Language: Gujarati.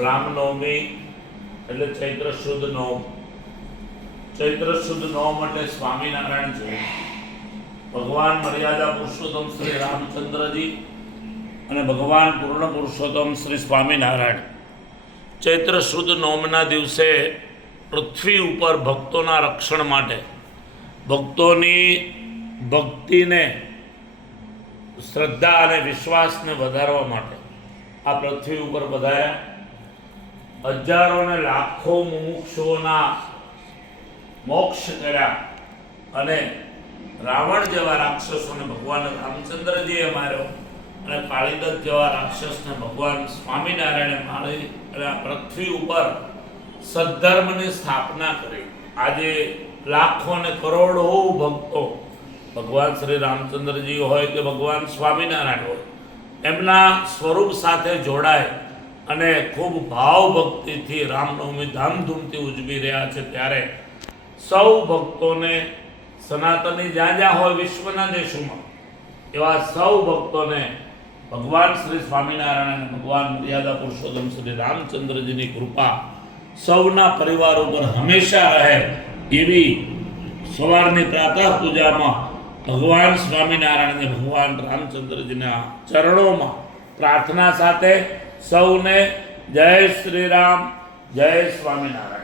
રામનવમી એટલે ચૈત્ર શુદ્ધ નોમ. ચૈત્ર શુદ્ધ નોમ એટલે સ્વામિનારાયણ છે. ભગવાન મર્યાદા પુરુષોત્તમ શ્રી રામચંદ્રજી અને ભગવાન પૂર્ણ પુરુષોત્તમ શ્રી સ્વામિનારાયણ ચૈત્ર શુદ્ધ નોમના દિવસે પૃથ્વી ઉપર ભક્તોના રક્ષણ માટે, ભક્તોની ભક્તિને, શ્રદ્ધા અને વિશ્વાસને વધારવા માટે આ પૃથ્વી ઉપર પધાર્યા. હજારો અને લાખો મુમુક્ષુઓના મોક્ષ કર્યા અને રાવણ જેવા રાક્ષસોને ભગવાન રામચંદ્રજીએ માર્યો અને કાળીદત્ત જેવા રાક્ષસને ભગવાન સ્વામિનારાયણે મારી અને આ પૃથ્વી ઉપર સદ્ધર્મની સ્થાપના કરી. આજે લાખો અને કરોડો ભક્તો ભગવાન શ્રી રામચંદ્રજી હોય કે ભગવાન સ્વામિનારાયણ હોય એમના સ્વરૂપ સાથે જોડાય અને ખૂબ ભાવ ભક્તિથી રામનવમી ધામધૂમથી ઉજવી રહ્યા છે. ત્યારે સૌ ભક્તોને, સનાતની જ્યાં જ્યાં હોય વિશ્વના દેશોમાં, એવા સૌ ભક્તોને ભગવાન શ્રી સ્વામિનારાયણ અને ભગવાન મર્યાદા પુરુષોત્તમ શ્રી રામચંદ્રજીની કૃપા સૌના પરિવાર ઉપર હંમેશા રહે એવી સવારની પ્રાતઃ પૂજામાં ભગવાન સ્વામિનારાયણ અને ભગવાન રામચંદ્રજીના ચરણોમાં પ્રાર્થના સાથે સૌને જય શ્રી રામ, જય સ્વામિનારાયણ.